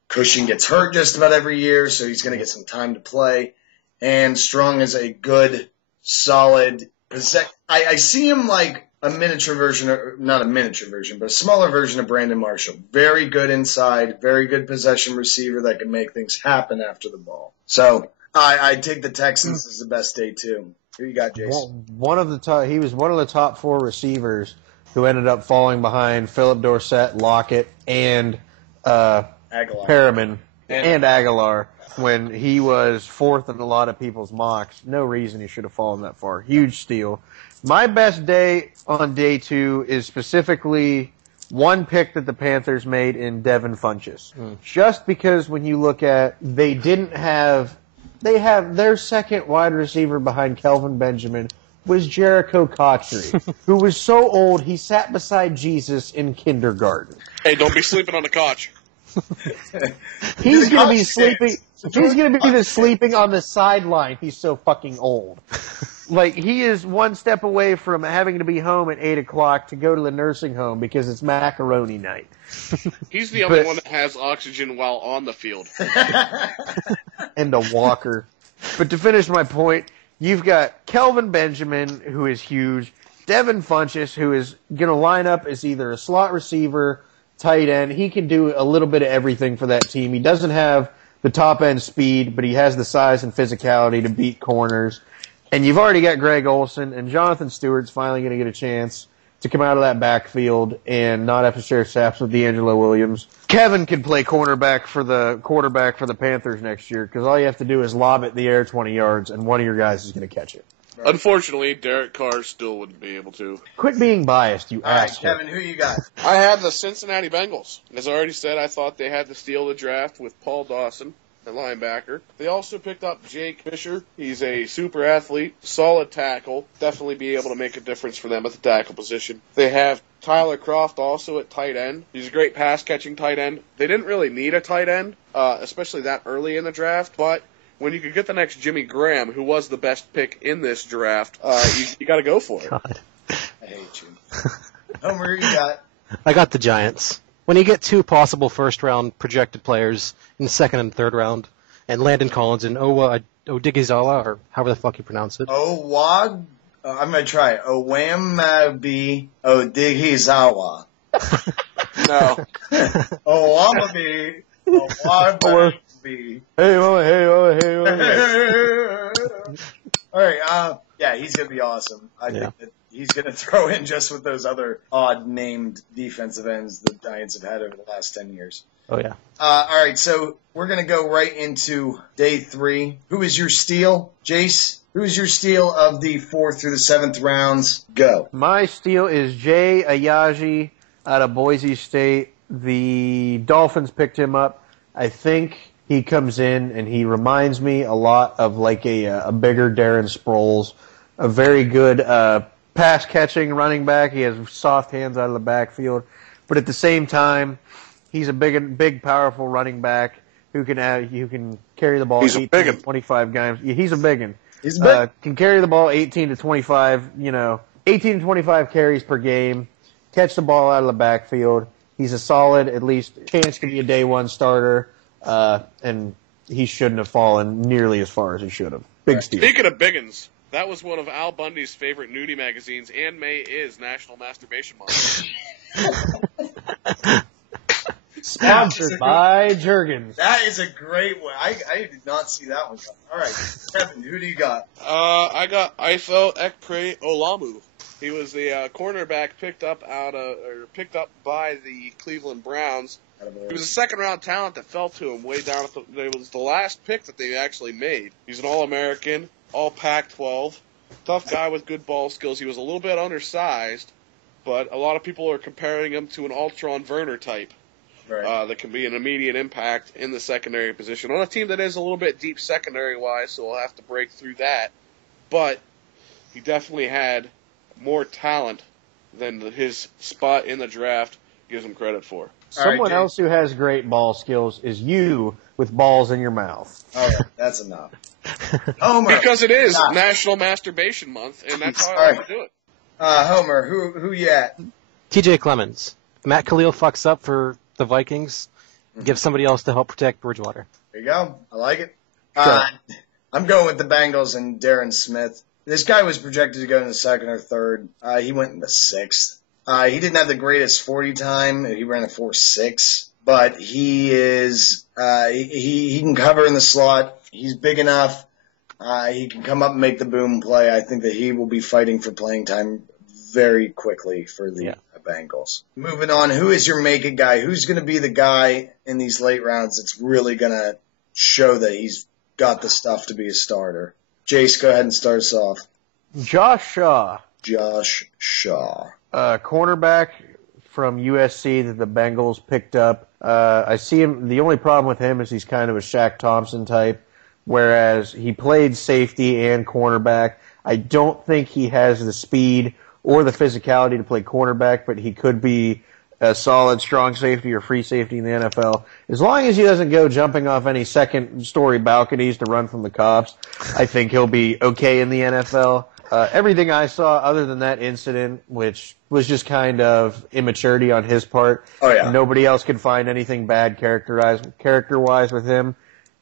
Cushing gets hurt just about every year, so he's going to get some time to play. And Strong is a good, solid I see him like a miniature version, not a miniature version, but a smaller version of Brandon Marshall. Very good inside, very good possession receiver that can make things happen after the ball. So I take the Texans as the best day two. Who you got, Jace? He was one of the top four receivers who ended up falling behind Philip Dorsett, Lockett, and Perriman and Aguilar when he was fourth in a lot of people's mocks. No reason he should have fallen that far. Huge steal. My best day on day two is specifically one pick that the Panthers made in Devin Funchess. Just because when you look at, they have their second wide receiver behind Kelvin Benjamin was Jericho Cotchery, who was so old he sat beside Jesus in kindergarten. Hey, don't be sleeping on the couch. He's gonna be sleeping. He's gonna be sleeping on the sideline. He's so fucking old. Like, he is one step away from having to be home at 8:00 to go to the nursing home because it's macaroni night. He's the only one that has oxygen while on the field. And a walker. But to finish my point, you've got Kelvin Benjamin, who is huge, Devin Funchess, who is going to line up as either a slot receiver, tight end. He can do a little bit of everything for that team. He doesn't have the top-end speed, but he has the size and physicality to beat corners. And you've already got Greg Olsen, and Jonathan Stewart's finally going to get a chance to come out of that backfield and not have to share snaps with D'Angelo Williams. Kevin can play quarterback for the Panthers next year because all you have to do is lob it in the air 20 yards, and one of your guys is going to catch it. Unfortunately, Derek Carr still wouldn't be able to. Quit being biased, you asshole. All right, Kevin, who you got? I had the Cincinnati Bengals. As I already said, I thought they had to steal the draft with Paul Dawson, the linebacker. They also picked up Jake Fisher. He's a super athlete, solid tackle, definitely be able to make a difference for them at the tackle position. They have Tyler Kroft also at tight end. He's a great pass-catching tight end. They didn't really need a tight end, especially that early in the draft, but when you could get the next Jimmy Graham, who was the best pick in this draft, you got to go for it. God. I hate you. Homer, you got? I got the Giants. When you get two possible first-round projected players in the second and third round, and Landon Collins and Odighizuwa, or however the fuck you pronounce it. I'm going to try it. Owamabi Odighizuwa. No. Owamabi. Hey. All right, yeah, he's going to be awesome. I think that he's going to throw in just with those other odd-named defensive ends the Giants have had over the last 10 years. Oh, yeah. All right, so we're going to go right into day three. Who is your steal? Jace, who is your steal of the 4th through the 7th rounds? Go. My steal is Jay Ayaji out of Boise State. The Dolphins picked him up. I think he comes in and he reminds me a lot of like a bigger Darren Sproles, a very good pass-catching running back. He has soft hands out of the backfield. But at the same time, he's a big, powerful running back who can carry the ball 18 to 25 games. Yeah, he's a big one. He's big. Can carry the ball 18 to 25, 18 to 25 carries per game, catch the ball out of the backfield. He's a solid, at least, chance to be a day one starter, and he shouldn't have fallen nearly as far as he should have. Big steal. Speaking of biggins, that was one of Al Bundy's favorite nudie magazines, and May is National Masturbation Month. Sponsored by Jergens. That is a great one. I did not see that one coming. All right, Kevin, who do you got? I got Ifo Ekpre Olamu. He was the cornerback picked up by the Cleveland Browns. He was a second-round talent that fell to him way down. It was the last pick that they actually made. He's an All-American, All Pac-12, tough guy with good ball skills. He was a little bit undersized, but a lot of people are comparing him to an Ultron Werner type. Right. That can be an immediate impact in the secondary position on a team that is a little bit deep secondary-wise, so we'll have to break through that. But he definitely had more talent than his spot in the draft gives him credit for. Someone else who has great ball skills is you with balls in your mouth. All right, that's enough. Homer. Because it is National Masturbation Month, and that's how I like to do it. Homer, who you at? TJ Clemens. Matt Khalil fucks up for the Vikings. Give somebody else to help protect Bridgewater. There you go. I like it. Sure. I'm going with the Bengals and Darren Smith. This guy was projected to go in the second or third. He went in the sixth. He didn't have the greatest 40 time. He ran a 4.6, but he is, he can cover in the slot. He's big enough. He can come up and make the boom play. I think that he will be fighting for playing time very quickly for the Bengals. Moving on, who is your make it guy? Who's going to be the guy in these late rounds that's really going to show that he's got the stuff to be a starter? Jace, go ahead and start us off. Josh Shaw. Cornerback from USC that the Bengals picked up. I see him. The only problem with him is he's kind of a Shaq Thompson type, whereas he played safety and cornerback. I don't think he has the speed or the physicality to play cornerback, but he could be a solid, strong safety or free safety in the NFL. As long as he doesn't go jumping off any second-story balconies to run from the cops, I think he'll be okay in the NFL. Everything I saw other than that incident, which was just kind of immaturity on his part. Oh, yeah. Nobody else could find anything bad character-wise with him.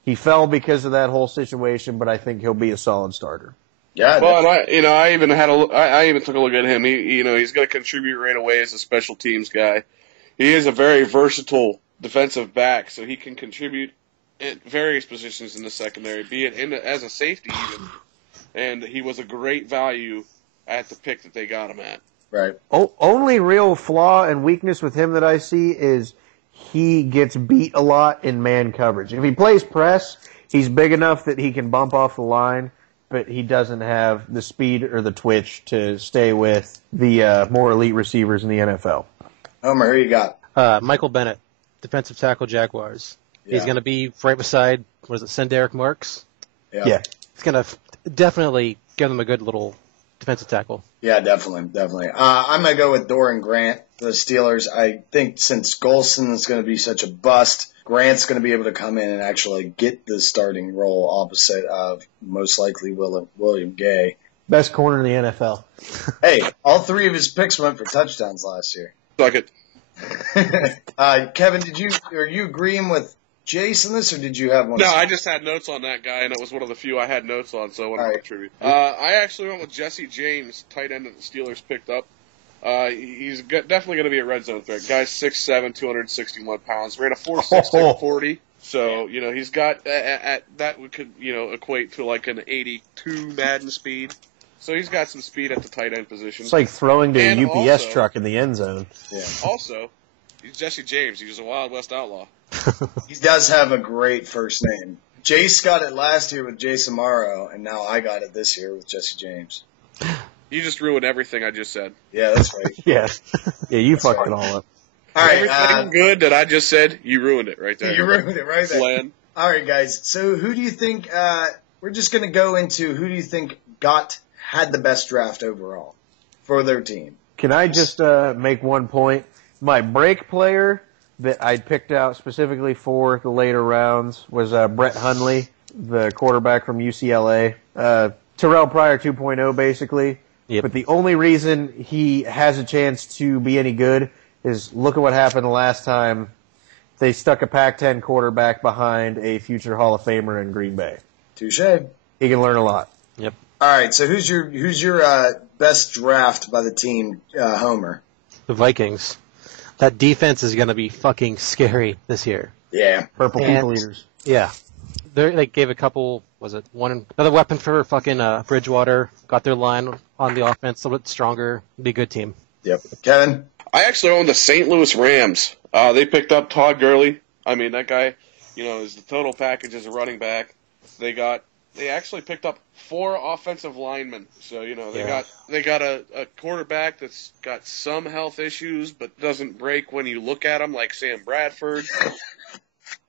He fell because of that whole situation, but I think he'll be a solid starter. Yeah. Well, and I even took a look at him. He's going to contribute right away as a special teams guy. He is a very versatile defensive back, so he can contribute at various positions in the secondary, be it as a safety even. And he was a great value at the pick that they got him at. Right. Only real flaw and weakness with him that I see is he gets beat a lot in man coverage. If he plays press, he's big enough that he can bump off the line, but he doesn't have the speed or the twitch to stay with the more elite receivers in the NFL. Homer, who you got? Michael Bennett, defensive tackle, Jaguars. Yeah. He's going to be right beside, Senderick Marks? Yeah. He's going to definitely give them a good little defensive tackle. Yeah, definitely. I'm going to go with Doran Grant, the Steelers. I think since Golson is going to be such a bust, Grant's going to be able to come in and actually get the starting role opposite of most likely William Gay. Best corner in the NFL. Hey, all three of his picks went for touchdowns last year. Suck it. Kevin, are you agreeing with Jace in this, or did you have one? No, I just had notes on that guy, and it was one of the few I had notes on, so I wanted to contribute. I actually went with Jesse James, tight end that the Steelers picked up. He's definitely going to be a red zone threat. Guy's 6'7", 261 pounds. Ran a 4.66 40. So, he's got that could, equate to like an 82 Madden speed. So he's got some speed at the tight end position. It's like throwing to a UPS truck in the end zone. Yeah. Also, he's Jesse James. He's a Wild West outlaw. He does have a great first name. Jace got it last year with Jason Morrow, and now I got it this year with Jesse James. You just ruined everything I just said. Yeah, that's right. Yeah, you fucked it all up. All right, everything good that I just said, you ruined it right there. You ruined it right there. Glenn. All right, guys. So who do you think? We're just going to go into who do you think had the best draft overall for their team? Can I just make one point? My break player that I picked out specifically for the later rounds was Brett Hundley, the quarterback from UCLA. Terrell Pryor 2.0, basically. Yep. But the only reason he has a chance to be any good is look at what happened the last time they stuck a Pac-10 quarterback behind a future Hall of Famer in Green Bay. Touche. He can learn a lot. Yep. All right, so who's your best draft by the team, Homer? The Vikings. That defense is going to be fucking scary this year. Yeah. Purple people eaters. Yeah. They gave a couple, another weapon for fucking Bridgewater, got their line on the offense a little bit stronger, be a good team. Yep. Kevin? I actually own the St. Louis Rams. They picked up Todd Gurley. I mean, that guy, is the total package as a running back. They got they actually picked up 4 offensive linemen. So, they got a quarterback that's got some health issues but doesn't break when you look at him, like Sam Bradford.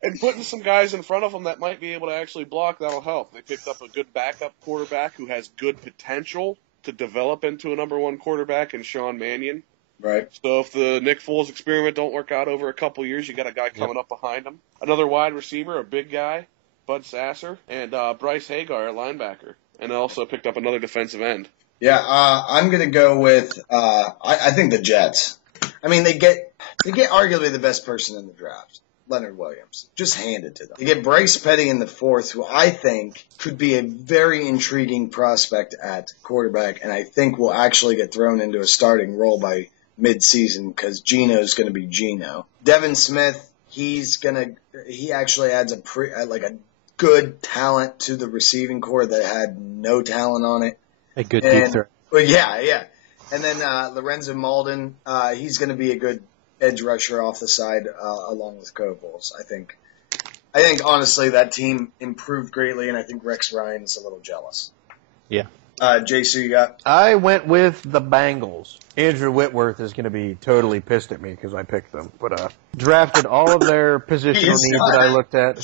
And putting some guys in front of them that might be able to actually block, that'll help. They picked up a good backup quarterback who has good potential to develop into a number 1 quarterback in Sean Mannion. Right. So if the Nick Foles experiment don't work out over a couple years, you got a guy coming up behind him. Another wide receiver, a big guy, Bud Sasser, and Bryce Hagar, a linebacker. And also picked up another defensive end. Yeah, I'm going to go with, I think the Jets. I mean, they get arguably the best person in the draft. Leonard Williams. Just hand it to them. They get Bryce Petty in the 4th, who I think could be a very intriguing prospect at quarterback, and I think will actually get thrown into a starting role by mid-season because Geno's going to be Geno. Devin Smith, he actually adds a good talent to the receiving core that had no talent on it. A good deep threat. Well, yeah. And then Lorenzo Malden, he's going to be a good edge rusher off the side, along with Cobles. I think honestly that team improved greatly, and I think Rex Ryan's a little jealous. Yeah. Jace, who you got? I went with the Bengals. Andrew Whitworth is going to be totally pissed at me because I picked them, but drafted all of their positional needs that I looked at.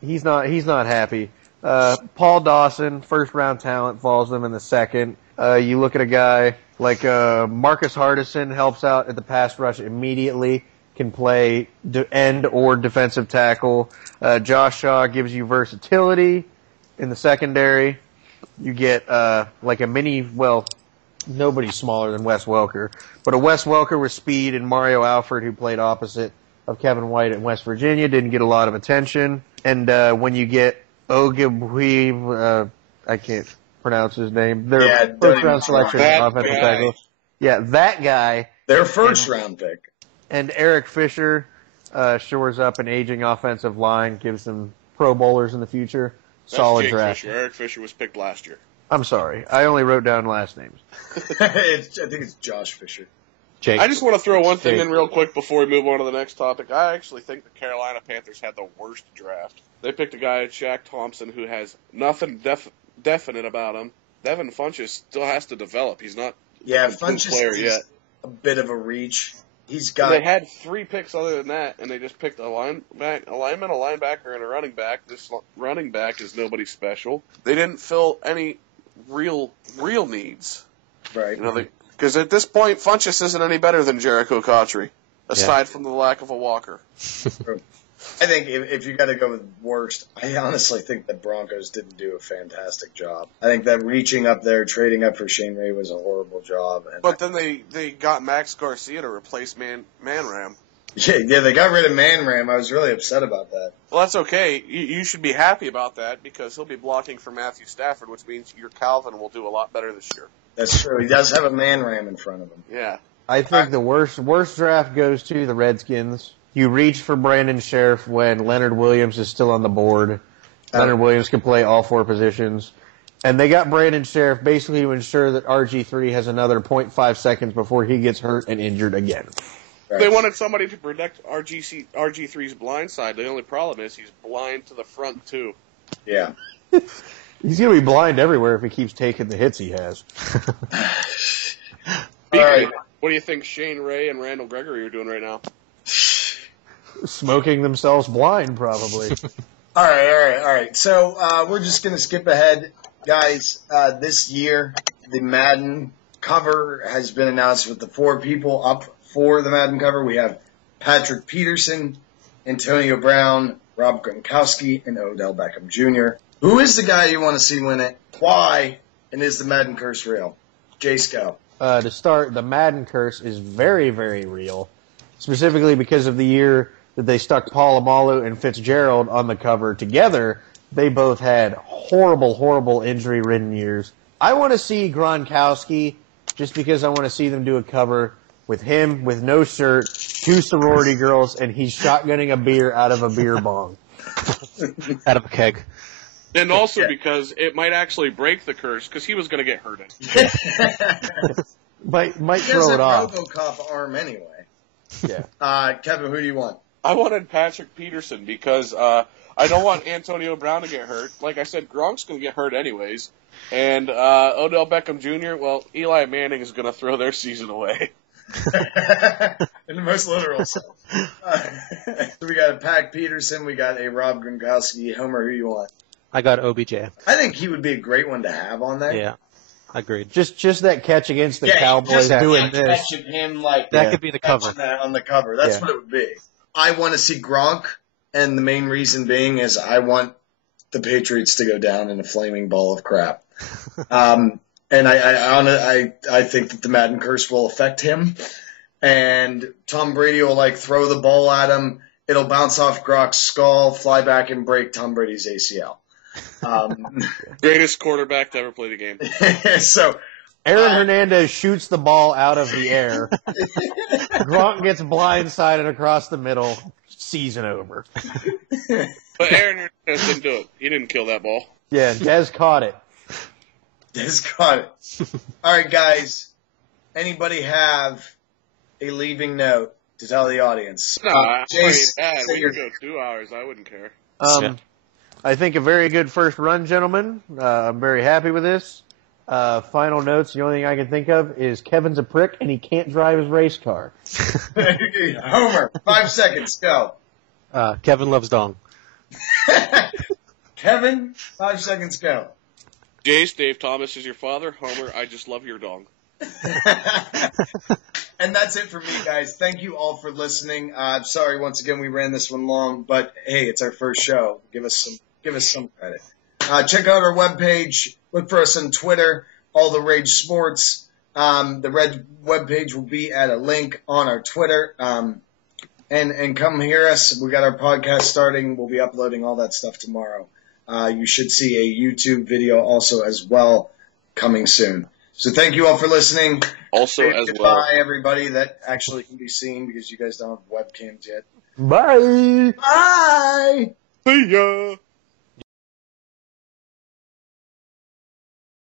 He's not happy. Paul Dawson, 1st round talent, falls them in the 2nd. You look at a guy like Marcus Hardison, helps out at the pass rush immediately, can play end or defensive tackle. Josh Shaw gives you versatility in the secondary. You get nobody's smaller than Wes Welker, but a Wes Welker with speed, and Mario Alford, who played opposite of Kevin White at West Virginia, didn't get a lot of attention. And when you get Ogibwe, I can't pronounce his name. Their first-round selection, offensive tackle. Yeah, that guy. Their first-round pick. And Eric Fisher shores up an aging offensive line, gives them Pro Bowlers in the future. That's Solid Jake draft. Fisher. Eric Fisher was picked last year. I'm sorry. I only wrote down last names. I think it's Josh Fisher. Jake. I just want to throw one thing in real quick before we move on to the next topic. I actually think the Carolina Panthers had the worst draft. They picked a guy, Shaq Thompson, who has nothing definite about him. Devin Funchess still has to develop. He's not a Funchess player is yet. A bit of a reach. He's got. They had 3 picks other than that, and they just picked a lineman, a linebacker, and a running back. This running back is nobody special. They didn't fill any real needs. Right. Because at this point, Funchess isn't any better than Jericho Cotchery, aside from the lack of a walker. I think if you got to go with worst, I honestly think the Broncos didn't do a fantastic job. I think that reaching up there, trading up for Shane Ray was a horrible job. But then they got Max Garcia to replace Man Ram. Yeah, they got rid of Man Ram. I was really upset about that. Well, that's okay. You should be happy about that because he'll be blocking for Matthew Stafford, which means your Calvin will do a lot better this year. That's true. He does have a Man Ram in front of him. Yeah. I think the worst draft goes to the Redskins. You reach for Brandon Sheriff when Leonard Williams is still on the board. Leonard Williams can play all 4 positions. And they got Brandon Sheriff basically to ensure that RG3 has another 0.5 seconds before he gets hurt and injured again. Right. They wanted somebody to protect RG3's blind side. The only problem is he's blind to the front, too. Yeah. He's going to be blind everywhere if he keeps taking the hits he has. All right. What do you think Shane Ray and Randall Gregory are doing right now? Smoking themselves blind, probably. All right. So we're just going to skip ahead. Guys, this year, the Madden cover has been announced with the 4 people up for the Madden cover. We have Patrick Peterson, Antonio Brown, Rob Gronkowski, and Odell Beckham Jr. Who is the guy you want to see win it? Why? And is the Madden curse real? Jace, go. To start, the Madden curse is very, very real. Specifically because of the year that they stuck Polamalu and Fitzgerald on the cover together. They both had horrible injury-ridden years. I want to see Gronkowski just because I want to see them do a cover with him with no shirt, 2 sorority girls, and he's shotgunning a beer out of a beer bong. Out of a keg. And also because it might actually break the curse because he was going to get hurt. Might he throw has it a off. RoboCop arm anyway. Yeah. Kevin, who do you want? I wanted Patrick Peterson because I don't want Antonio Brown to get hurt. Like I said, Gronk's going to get hurt anyways. And Odell Beckham Jr., well, Eli Manning is going to throw their season away. In the most literal sense. So we got a Pac Peterson, we got a Rob Gronkowski. Homer, who you want? I got OBJ. I think he would be a great one to have on there. Yeah, agreed. Just that catch against the Cowboys doing this. Him like that could be the cover. That on the cover. That's what it would be. I want to see Gronk, and the main reason being is I want the Patriots to go down in a flaming ball of crap. And I think that the Madden curse will affect him. And Tom Brady will throw the ball at him. It'll bounce off Gronk's skull, fly back, and break Tom Brady's ACL. Greatest quarterback to ever play the game. So Aaron Hernandez shoots the ball out of the air. Gronk gets blindsided across the middle. Season over. But Aaron Hernandez didn't do it. He didn't kill that ball. Yeah, Dez caught it. Dez caught it. All right, guys. Anybody have a leaving note to tell the audience? No, Jace, we could go 2 hours. I wouldn't care. I think a very good first run, gentlemen. I'm very happy with this. Final notes, the only thing I can think of is Kevin's a prick and he can't drive his race car. Homer, 5 seconds, go. Kevin loves dong. Kevin, 5 seconds, go. Jace, Dave Thomas is your father. Homer, I just love your dong. And that's it for me, guys. Thank you all for listening. Sorry, once again, we ran this one long, but hey, it's our first show. Give us some credit. Check out our webpage. Look for us on Twitter, All the Rage Sports. The red webpage will be at a link on our Twitter. And come hear us. We got our podcast starting. We'll be uploading all that stuff tomorrow. You should see a YouTube video also as well coming soon. So thank you all for listening. Also as well. Goodbye, everybody. That actually can be seen because you guys don't have webcams yet. Bye. Bye. See ya.